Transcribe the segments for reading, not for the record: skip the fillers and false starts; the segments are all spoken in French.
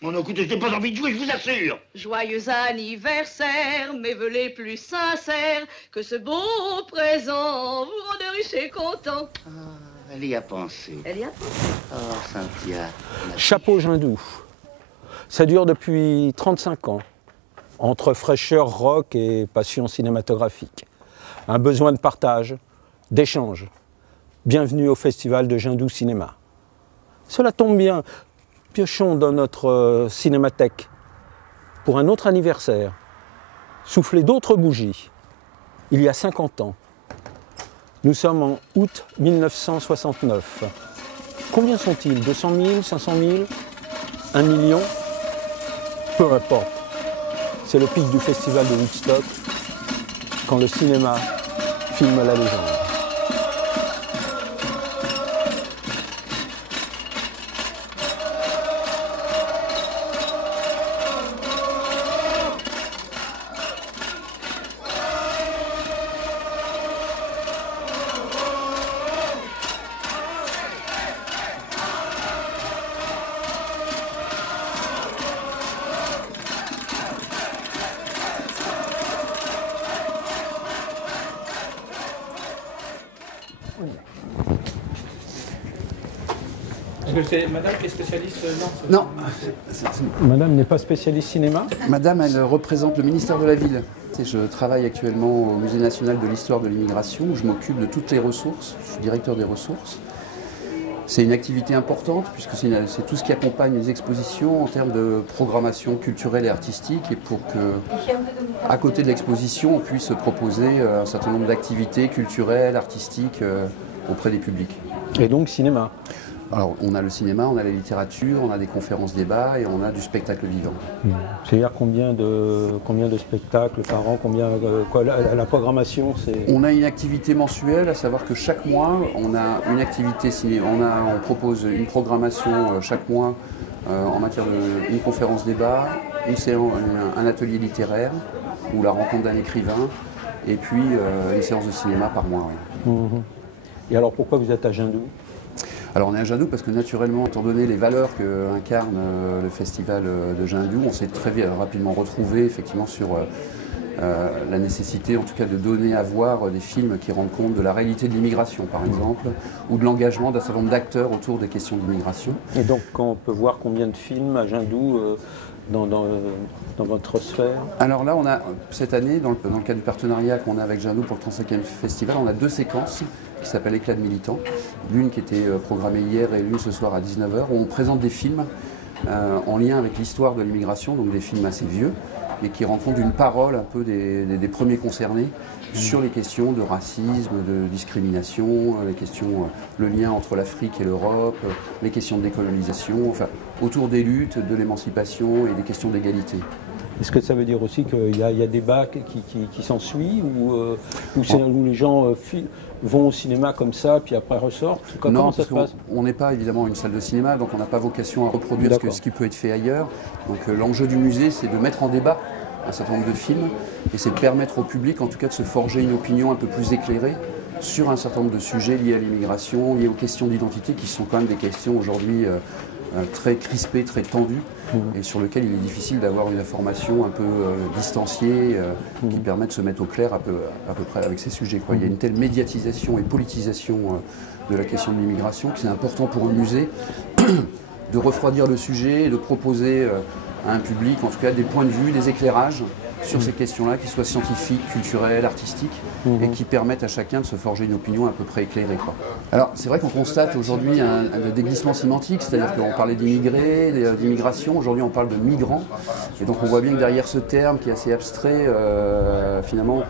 Oh non, écoutez, je n'ai pas envie de jouer, je vous assure. Joyeux anniversaire, mes vœux les plus sincères, que ce beau présent vous rende riche et content. Ah, elle y a pensé. Elle y a pensé. Oh, Cynthia. Chapeau Jindou. Ça dure depuis 35 ans, entre fraîcheur rock et passion cinématographique. Un besoin de partage, d'échange. Bienvenue au Festival de Jindou Cinéma. Cela tombe bien, piochons dans notre cinémathèque pour un autre anniversaire. Souffler d'autres bougies, il y a 50 ans. Nous sommes en août 1969. Combien sont-ils? 200 000, 500 000, 1 million? Peu importe. C'est le pic du festival de Woodstock, quand le cinéma filme la légende. Est-ce que c'est madame qui est spécialiste? Non. Madame n'est pas spécialiste cinéma? Madame, elle représente le ministère de la Ville. Je travaille actuellement au Musée national de l'histoire de l'immigration, où je m'occupe de toutes les ressources. Je suis directeur des ressources. C'est une activité importante, puisque c'est tout ce qui accompagne les expositions en termes de programmation culturelle et artistique, et pour que, à côté de l'exposition, on puisse proposer un certain nombre d'activités culturelles, artistiques auprès des publics. Et donc cinéma? Alors, on a le cinéma, on a la littérature, on a des conférences débats et on a du spectacle vivant. C'est-à-dire combien de spectacles par an, la programmation c'est... On a une activité mensuelle, à savoir que chaque mois, on a une activité ciné. On propose une programmation chaque mois en matière d'une conférence débat, un atelier littéraire ou la rencontre d'un écrivain, et puis une séance de cinéma par mois. Oui. Et alors pourquoi vous êtes à Jindou? Alors on est à Jindou parce que naturellement, étant donné les valeurs qu'incarne le festival de Jindou, on s'est très rapidement retrouvé effectivement sur la nécessité en tout cas de donner à voir des films qui rendent compte de la réalité de l'immigration par exemple, ou de l'engagement d'un certain nombre d'acteurs autour des questions d'immigration. Et donc quand on peut voir combien de films à Jindou dans votre sphère? Alors là, on a cette année, dans le cadre du partenariat qu'on a avec Jindou pour le 35e festival, on a 2 séquences qui s'appellent Éclat de militants. L'une qui était programmée hier et l'une ce soir à 19h, où on présente des films en lien avec l'histoire de l'immigration, donc des films assez vieux, et qui rendent compte d'une parole un peu des premiers concernés sur les questions de racisme, de discrimination, les questions, le lien entre l'Afrique et l'Europe, les questions de décolonisation, enfin, autour des luttes, de l'émancipation et des questions d'égalité. Est-ce que ça veut dire aussi qu'il y a des débats qui s'ensuivent où les gens vont au cinéma comme ça, puis après ressortent? Comment ça se passe? On n'est pas évidemment une salle de cinéma, donc on n'a pas vocation à reproduire ce qui peut être fait ailleurs. Donc l'enjeu du musée, c'est de mettre en débat un certain nombre de films, et c'est de permettre au public en tout cas de se forger une opinion un peu plus éclairée sur un certain nombre de sujets liés à l'immigration, liés aux questions d'identité, qui sont quand même des questions aujourd'hui très crispées, très tendues, et sur lesquelles il est difficile d'avoir une information un peu distanciée qui permet de se mettre au clair à peu près avec ces sujets. Il y a une telle médiatisation et politisation de la question de l'immigration que c'est important pour un musée de refroidir le sujet et de proposer à un public, en tout cas, des points de vue, des éclairages sur ces questions-là, qui soient scientifiques, culturelles, artistiques, et qui permettent à chacun de se forger une opinion à peu près éclairée. Alors, c'est vrai qu'on constate aujourd'hui un déglissement sémantique, c'est-à-dire qu'on parlait d'immigrés, d'immigration, aujourd'hui on parle de migrants, et donc on voit bien que derrière ce terme qui est assez abstrait, finalement,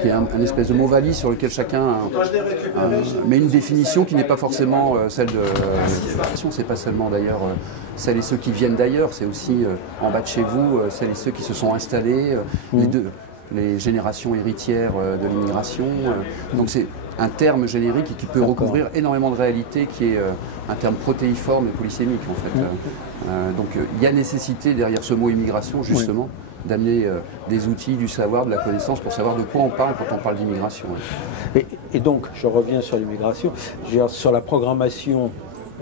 qui est un espèce de mot valise sur lequel chacun met une définition qui n'est pas forcément celle de l'immigration, c'est pas seulement d'ailleurs celles et ceux qui viennent d'ailleurs, c'est aussi en bas de chez vous, celles et ceux qui se sont installés, les générations héritières de l'immigration. Donc c'est un terme générique qui peut recouvrir énormément de réalités, qui est un terme protéiforme et polysémique en fait. Donc il y a nécessité derrière ce mot immigration justement d'amener des outils, du savoir, de la connaissance pour savoir de quoi on parle quand on parle d'immigration. Et donc, je reviens sur l'immigration, sur la programmation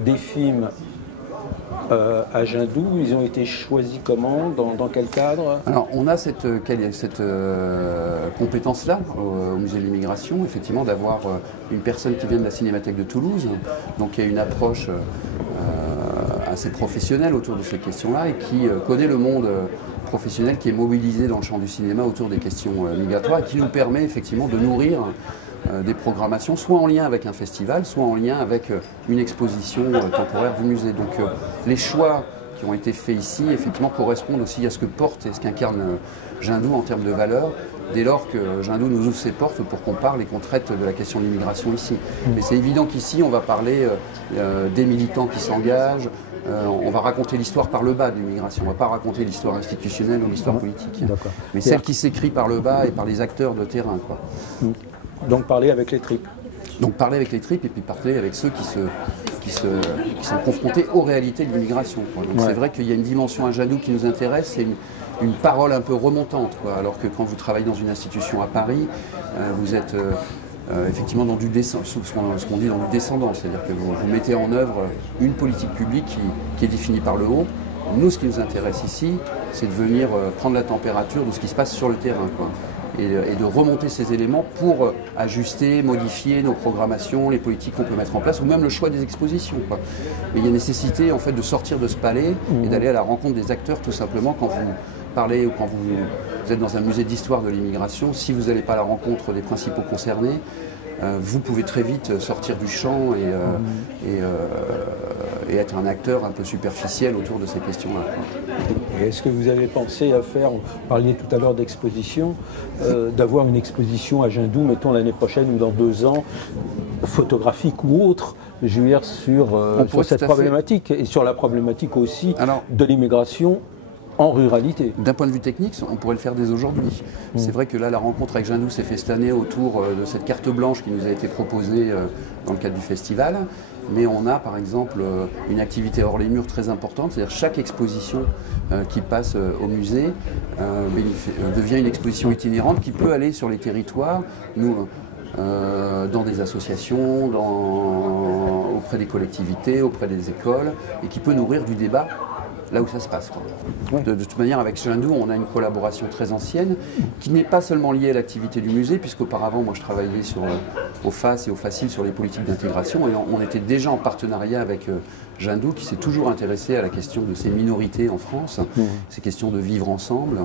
des films à Jindou, ils ont été choisis comment, dans quel cadre? Alors, on a cette compétence-là au Musée de l'Immigration, effectivement, d'avoir une personne qui vient de la Cinémathèque de Toulouse, donc qui a une approche assez professionnelle autour de ces questions-là et qui connaît le monde professionnel qui est mobilisé dans le champ du cinéma autour des questions migratoires et qui nous permet effectivement de nourrir des programmations, soit en lien avec un festival, soit en lien avec une exposition temporaire du musée. Donc les choix qui ont été faits ici, effectivement, correspondent aussi à ce que porte et ce qu'incarne Jindou en termes de valeurs, dès lors que Jindou nous ouvre ses portes pour qu'on parle et qu'on traite de la question de l'immigration ici. Mais c'est évident qu'ici, on va parler des militants qui s'engagent, on va raconter l'histoire par le bas de l'immigration, on ne va pas raconter l'histoire institutionnelle ou l'histoire politique. Mais celle qui s'écrit par le bas et par les acteurs de terrain, quoi. Donc parler avec les tripes. Donc parler avec les tripes et puis parler avec ceux qui sont confrontés aux réalités de l'immigration. Donc c'est vrai qu'il y a une dimension à Jindou qui nous intéresse, c'est une parole un peu remontante, quoi. Alors que quand vous travaillez dans une institution à Paris, vous êtes effectivement dans du ce qu'on dit dans le descendant, c'est-à-dire que vous mettez en œuvre une politique publique qui est définie par le haut. Nous, ce qui nous intéresse ici, c'est de venir prendre la température de ce qui se passe sur le terrain, quoi. Et de remonter ces éléments pour ajuster, modifier nos programmations, les politiques qu'on peut mettre en place, ou même le choix des expositions, quoi. Mais il y a nécessité en fait de sortir de ce palais et d'aller à la rencontre des acteurs, tout simplement. Quand vous parlez ou quand vous êtes dans un musée d'histoire de l'immigration, si vous n'allez pas à la rencontre des principaux concernés, vous pouvez très vite sortir du champ et être un acteur un peu superficiel autour de ces questions-là. Et est-ce que vous avez pensé à faire, vous parliez tout à l'heure d'exposition, d'avoir une exposition à Jindou, mettons l'année prochaine ou dans 2 ans, photographique ou autre, je veux dire, sur cette problématique et sur la problématique aussi de l'immigration en ruralité. D'un point de vue technique, on pourrait le faire dès aujourd'hui. C'est vrai que là, la rencontre avec Jindou s'est faite cette année autour de cette carte blanche qui nous a été proposée dans le cadre du festival. Mais on a par exemple une activité hors les murs très importante, c'est-à-dire chaque exposition qui passe au musée devient une exposition itinérante qui peut aller sur les territoires, dans des associations, auprès des collectivités, auprès des écoles, et qui peut nourrir du débat là où ça se passe, quoi. De toute manière, avec Jindou, on a une collaboration très ancienne qui n'est pas seulement liée à l'activité du musée, puisqu'auparavant, moi, je travaillais au FAS et au FACIL sur les politiques d'intégration, et on était déjà en partenariat avec Jindou, qui s'est toujours intéressé à la question de ces minorités en France, ces questions de vivre ensemble.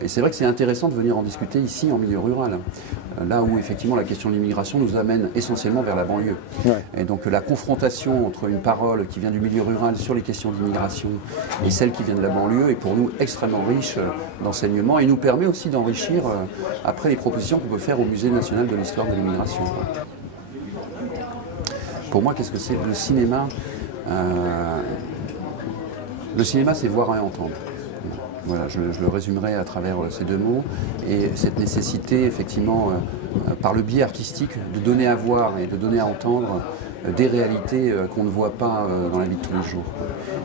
Et c'est vrai que c'est intéressant de venir en discuter ici, en milieu rural, là où effectivement la question de l'immigration nous amène essentiellement vers la banlieue. Et donc la confrontation entre une parole qui vient du milieu rural sur les questions d'immigration et celle qui vient de la banlieue est pour nous extrêmement riche d'enseignements et nous permet aussi d'enrichir après les propositions qu'on peut faire au Musée national de l'histoire de l'immigration. Pour moi, qu'est-ce que c'est le cinéma? Le cinéma, c'est voir et entendre. Voilà, je le résumerai à travers ces 2 mots. Et cette nécessité, effectivement, par le biais artistique, de donner à voir et de donner à entendre des réalités qu'on ne voit pas dans la vie de tous les jours.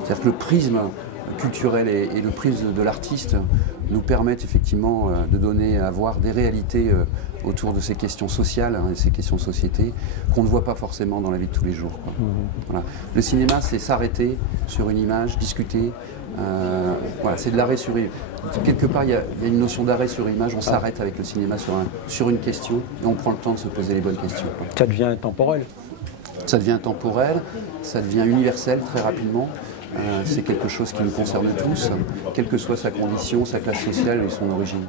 C'est-à-dire que le prisme culturel et le prisme de l'artiste nous permettent effectivement de donner à voir des réalités autour de ces questions sociales et ces questions de société qu'on ne voit pas forcément dans la vie de tous les jours, quoi. Voilà. Le cinéma, c'est s'arrêter sur une image, discuter. Voilà, c'est de l'arrêt sur image. Quelque part, il y a une notion d'arrêt sur image. On s'arrête avec le cinéma sur une question et on prend le temps de se poser les bonnes questions, quoi. Ça devient intemporel. Ça devient temporel, ça devient universel très rapidement. C'est quelque chose qui nous concerne tous, quelle que soit sa condition, sa classe sociale et son origine.